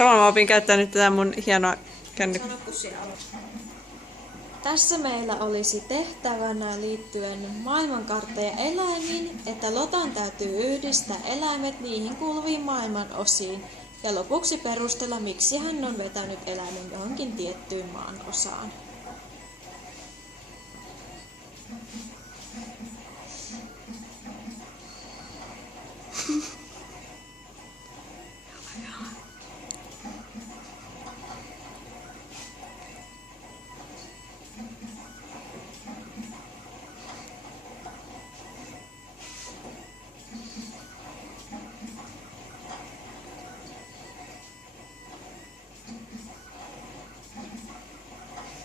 Samalla mä opin käyttää nyt tätä mun hienoa kännykkää. Tässä meillä olisi tehtävänä liittyen maailmankartta ja eläimiin, että Lotan täytyy yhdistää eläimet niihin kuuluviin maailman osiin ja lopuksi perustella, miksi hän on vetänyt eläimen johonkin tiettyyn maan osaan.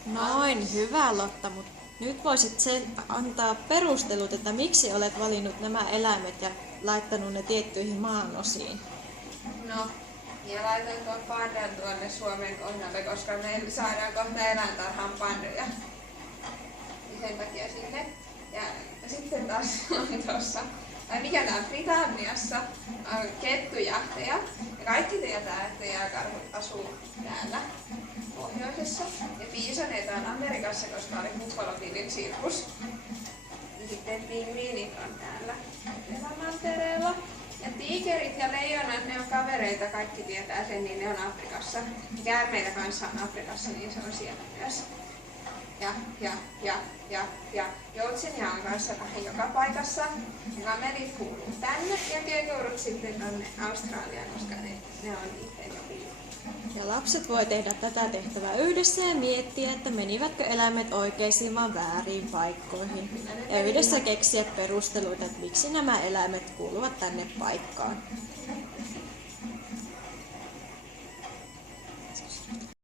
Noin, hyvä Lotta, mutta nyt voisit antaa perustelut, että miksi olet valinnut nämä eläimet ja laittanut ne tiettyihin maanosiin. No, minä laitoin tuon pandan tuonne Suomen kohdalle, koska me saadaan kohta eläintarhaan pandoja. Sen takia sinne. Ja sitten taas on tuossa, tai mikä tää on Britanniassa, on kettujahteja. Ja kaikki tietää, että jääkarhut asuu täällä pohjoisessa. Ja piisoneita on Amerikassa, koska oli Buffalo Billin sirkus. Ja sitten pingviinit on täällä Etelämantereella. Ja tiikerit ja leijonat, ne on kavereita, kaikki tietää sen, niin ne on Afrikassa. Ja käärmeitä kanssa on Afrikassa, niin se on siellä myös. Ja joutsenia on kanssa vähän joka paikassa. Ja kamelit kuuluu tänne ja kenguurut sitten tonne Australiaan, koska ne on itse jo viime. Ja lapset voi tehdä tätä tehtävää yhdessä ja miettiä, että menivätkö eläimet oikeisiin vai vääriin paikkoihin. Ja yhdessä keksiä perusteluita, että miksi nämä eläimet kuuluvat tänne paikkaan.